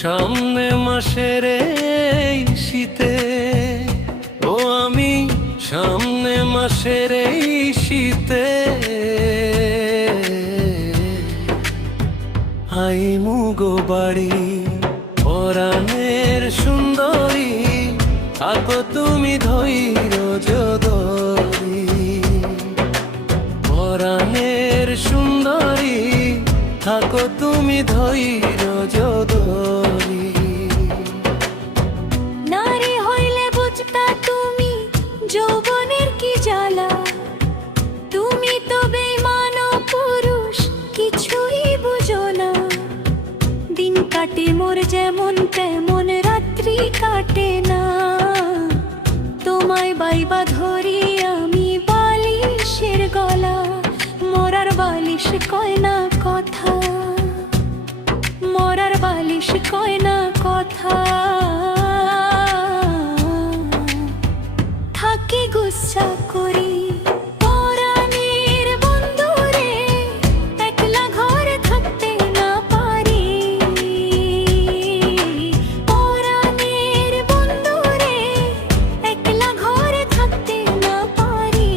সামনে মাসের এই শীতে, ও আমি সামনে মাসের এই শীতে আইমু গো বাড়ি। পরাণের সুন্দরী থাকো তুমি ধৈর্য ধরি, পরাণের সুন্দরী থাকো তুমি ধৈর্য ধরি। নারী হইলে বুঝতা তুমি যৌবনের কি জ্বালা, তুমি তো বেঈমান পুরুষ কিছুই বুঝো না। দিন কাটে মোর যেমন তেমন রাত্রি কাটে না, তোমায় বাইবা ধরি আমি বালিশের গলা। মোরার বালিশ কয় না কথা, মোরার বালিশ কয় না কথা, থাকি গুচ্ছা করি। পরাণের বন্ধুরে একলা ঘরে থাকতে না পারি, পরাণের বন্ধুরে একলা ঘরে থাকতে না পারি।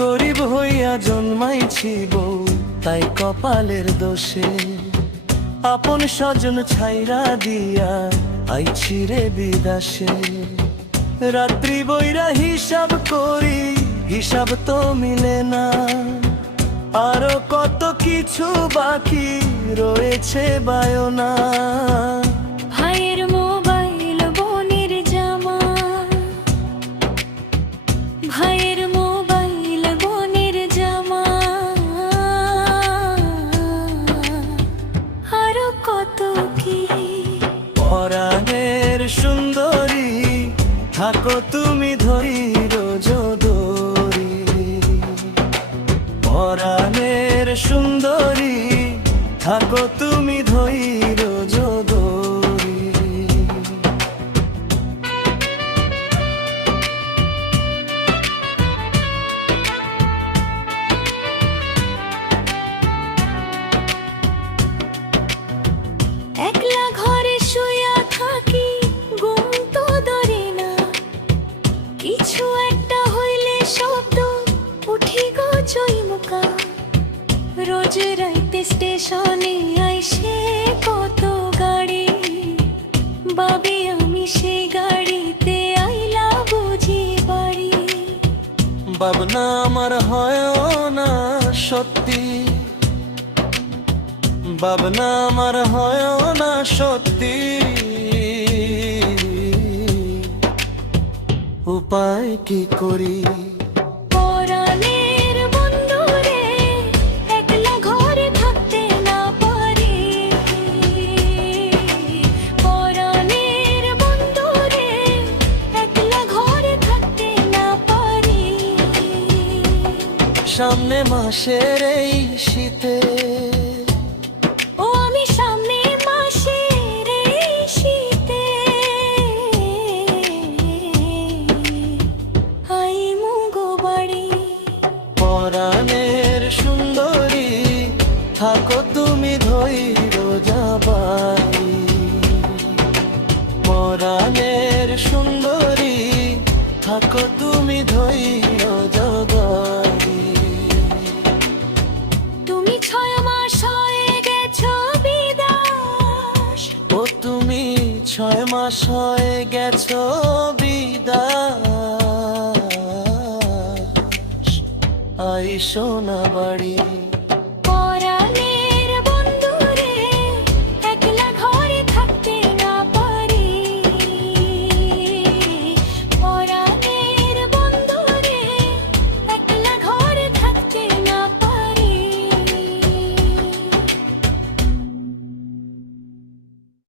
গরিব হইয়া জন্মাইছি বউ তাই কপালের দোষে, আপন স্বজন ছাইরা দিয়া আইছি রে বিদাসে। রাত্রি বইরা হিসাব করি, হিসাব তো মিলে না, আরো কত কিছু বাকি রয়েছে বায়না। ভাইয়ের মোবাইল বোনের জামা, ভাইয়ের মোবাইল বোনের জামা, আরো কত কি। পরাণের সুন্দরী থাকো তুমি ধৈর্য ধরি, পরাণের সুন্দরী থাকো তুমি ধৈর্য ধরি। একলা ঘরে শুয়া থাকি ঘুম তো ধরে না, কিছু একটা হইলে শব্দ উঠি গো চৈমুকা। রোজ রাইতে স্টেশনে আইসে কত গাড়ি, ভাবি আমি সেই গাড়িতে আইলা বুঝি বাড়ি। ভাবনা আমার হয় না সত্যি, ভাবনা আমার হয় না সত্যি, উপায় কি করি। পরাণের বন্ধুরে একলা ঘরে থাকতে না পারি, পরাণের বন্ধুরে একলা ঘরে থাকতে না পারি। সামনে মাসের এই শীতে, ও আমি সামনে মাসের এই শীতে আইমু গো বাড়ি। পরাণের সুন্দরী থাকো তুমি ধৈর্য বাড়ি, পরাণের সুন্দরী থাকো তুমি ধৈর্য বাড়ি। তুমি 6 মাস 6 মাস হয়ে গেছো বিদায় আইসো না বাড়ি।